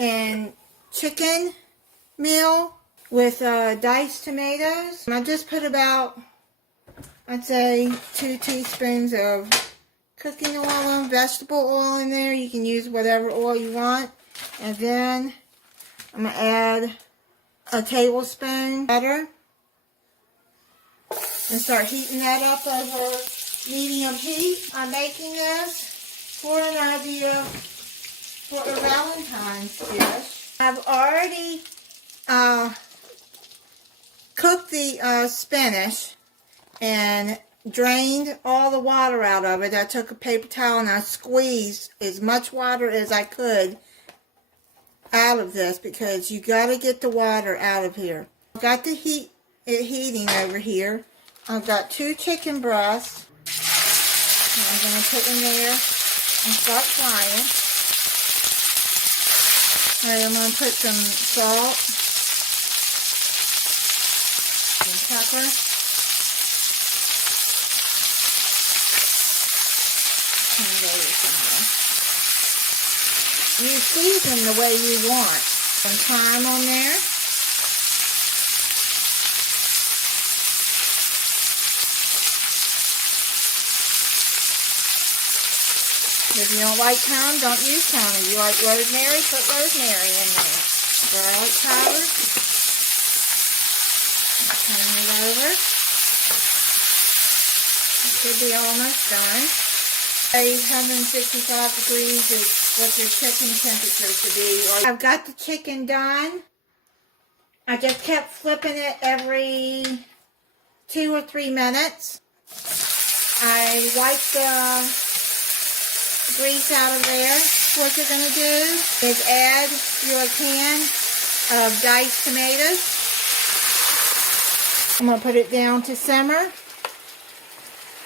and chicken meal with diced tomatoes. I just put about, I'd say, 2 teaspoons of cooking oil and vegetable oil in there. You can use whatever oil you want. And then I'm going to add a tablespoon butter and start heating that up over medium heat. I'm making this for an idea for a Valentine's dish. I've already cooked the spinach and drained all the water out of it. I took a paper towel and I squeezed as much water as I could out of this because you got to get the water out of here. I've got the heating over here. I've got 2 chicken breasts. I'm going to put in there and start frying. Alright, I'm going to put some salt and pepper. And there some more. You season the way you want. Some thyme on there. If you don't like thyme, don't use thyme. If you like rosemary, put rosemary in there. Garlic powder. Turn it over. It should be almost done. 165 degrees is what your chicken temperature should be. I've got the chicken done. I just kept flipping it every 2 or 3 minutes. I wiped the grease out of there. What you're going to do is add your can of diced tomatoes. I'm going to put it down to simmer.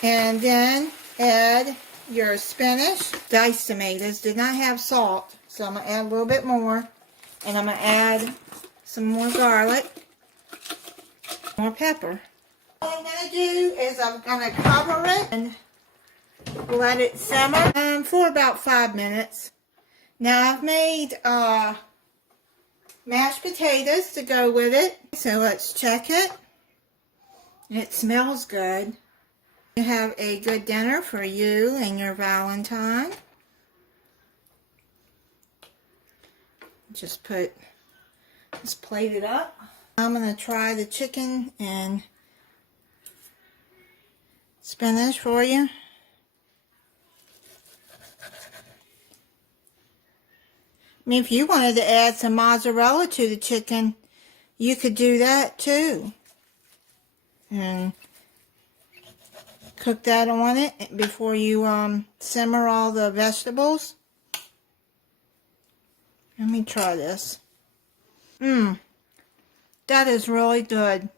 And then add your spinach. Diced tomatoes did not have salt, so I'm going to add a little bit more. And I'm going to add some more garlic, more pepper. All I'm going to do is I'm going to cover it and let it simmer for about 5 minutes. Now I've made mashed potatoes to go with it. So let's check it. It smells good. You have a good dinner for you and your Valentine. Just plate it up. I'm going to try the chicken and spinach for you. I mean, if you wanted to add some mozzarella to the chicken, you could do that too. And cook that on it before you simmer all the vegetables. Let me try this. That is really good.